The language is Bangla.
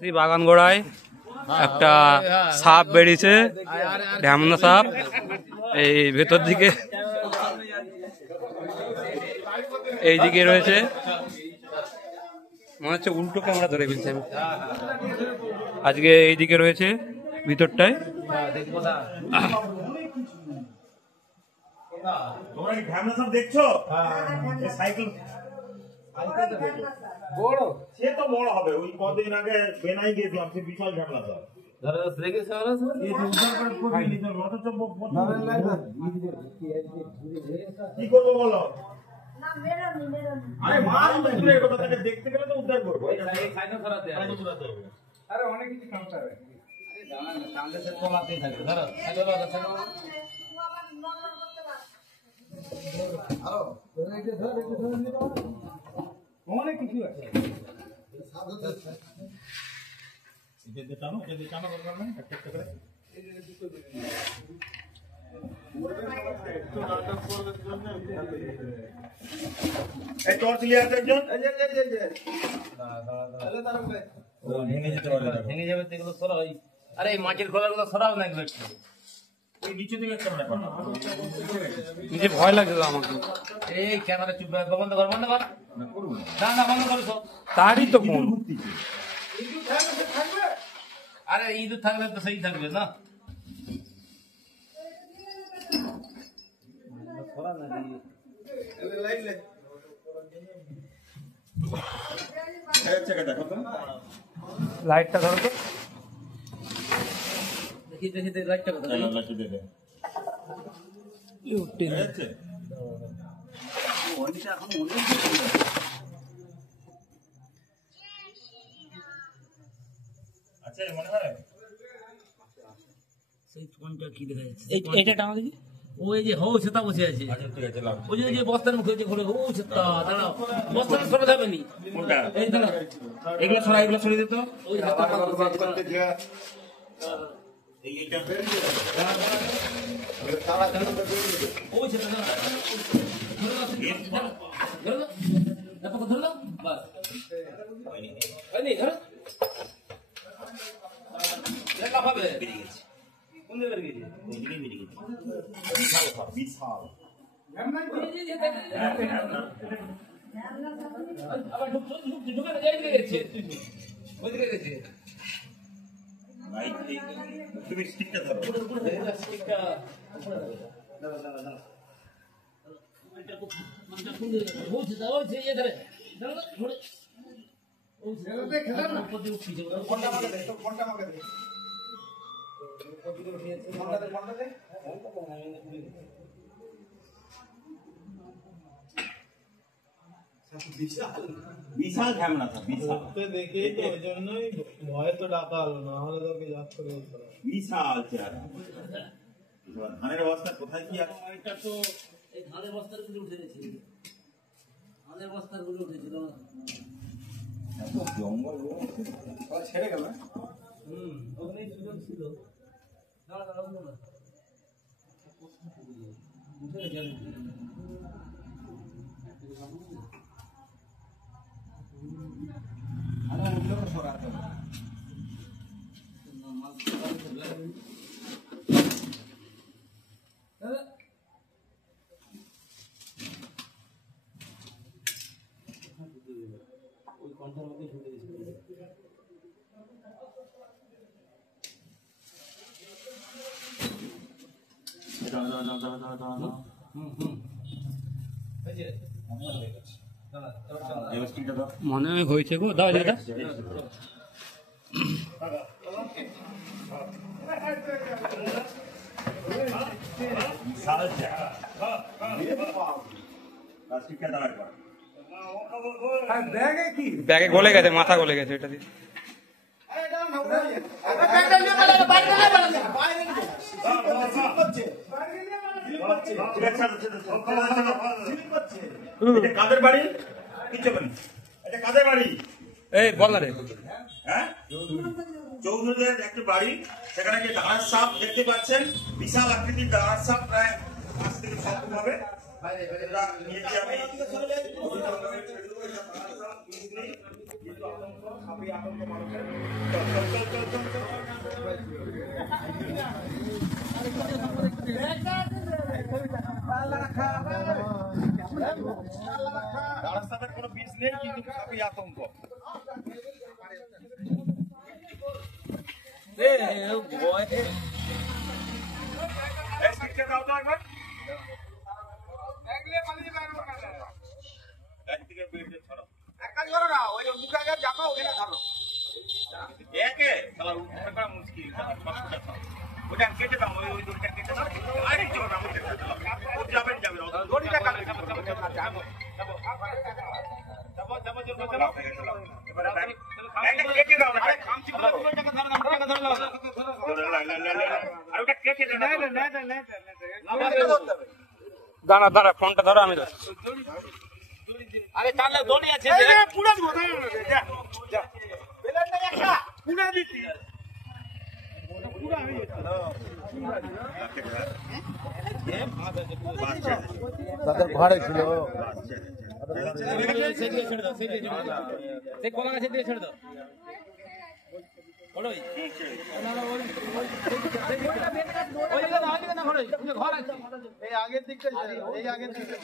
বাগান গোড়ায় একটা সাপ বেরিয়েছে, ঢ্যামনা সাপ। এই ভেতর দিকে এই দিকে রয়েছে, মনে হচ্ছে উল্টো ক্যামেরা ধরে ফেলছে আমি। আজকে এই দিকে রয়েছে ভিতরটায়। তোমরা কি ঢ্যামনা সাপ দেখছো? সাইকেল বড়, সে তো বড় হবে। ওই কদিন আগে বেনাই গেছিলাম, সে বিশাল ঢ্যামনা সাপ। কি করবো বলো? আরে মাছ দেখতে গেলে তো উদ্ধার করবো। আরে অনেক কিছু কাম করে। অনেক কিছু আছে। টর্চ নিয়ে আসে একজন। ভেঙে যাবে, এগুলো সরাও। আরে এই মাছের খোলাগুলো সরাও না, এগুলো নিচে থেকে একটা ব্যাপার, নিজে ভয় লাগছে আমাকে। এই ক্যামেরা চুপ, বন্ধ কর, বন্ধ কর, না না বন্ধ করো সব। তারই তো ফোন। আরে ইঁদুর থাকলে তো সেই থাকবে না। লাইটটা ধরো তো। দেখি দেখি লাইটটা কথা সেই ফোনটা কি দেখা যাচ্ছে? এটা টানা দেখি। ওই যে হো সেটা বসে আছে, ওই যে বস্তার মুখে যে ঘুরে, ও সেটা দাঁড়াও, বস্তাটা সরে যাবে নি। এই দাঁড়াও, এগুলো সরা, এগুলো সরিয়ে দিত। ওই হাতটা ওই সেটা ধরো, বাস হয়নি, ধরো লাফাবে। বেরিয়ে গেছে, কোন দিকে বেরিয়ে গেছে? ওই দিকে বেরিয়ে গেছে। বিশাল আবার ঢুকে যাইতে গেছে, ওই দিকে গেছে। তুমি স্টিকটা ধরো, স্টিকটা বিশাল ঝামেলা था। বিশাল দেখে তো ওই জন্যই ভয় তো ডাকা হলো, না হলে তোকে যাত করে বিশাল চেহারা। ধানের অবস্থা কোথায় কি আছে? এটা তো এই ধানের বস্তার গুলো উঠে গেছে, ধানের বস্তার গুলো উঠেছিল জঙ্গল ছেড়ে গেল। ওখানে সুযোগ ছিল। দাঁড়া দাঁড়া না, উঠে গেছে। ওই কণ্ঠের মধ্যে ঢুকে গেছে। মনে হয় হয়েছে গো, দাও যেটা। ব্যাগে গলে গেছে, মাথা গলে গেছে এটা দিয়ে। কাদের বাড়ি? কিচ্ছু বলি, এটা কাদের বাড়ি? এই বল না রে। হ্যাঁ, চৌধুরীদের একটা বাড়ি, সেখানে যে দাঁড়ার সাপ দেখতে পাচ্ছেন, বিশাল আকৃতির দাঁড়ার সাপ, প্রায় 5 থেকে 7 ফুট হবে। আমি দাঁড়ার সাপের কোনো বিষ নেই, কিন্তু সাপই আতঙ্ক। দাও তো একবার। একদিকে বেড়ে ধরো। একে শালা উঠে করা মুশকিল। ওটা কেটে দাও, ওই দড়িটা কেটে দাও। আরেক জোড়া না উঠে দাও। ও যাবেন দড়িটা কাটে যাবো। এবারে একটা কেটে দাও না, খামচি করে ওইটাকে ধরে দাও, ওটাকে ধরে দাও। আর ওটা কেটে দাও। দাঁড়া দাঁড়া, ফোনটা ধরো, আমি ধর। আরে তাহলে দড়ি আছে পুরা দিব, যা যা বেলাটা একটা পুরা দিতি। তাদের ঘরে ছিল সেদিকে ছেড়ে দাও, সেদিকে ছেড়ে দাও, সেই কলা গাছের দিকে ছেড়ে দাও। ওই ঘর আছে, এই আগের দিকটা, এই আগের দিকটা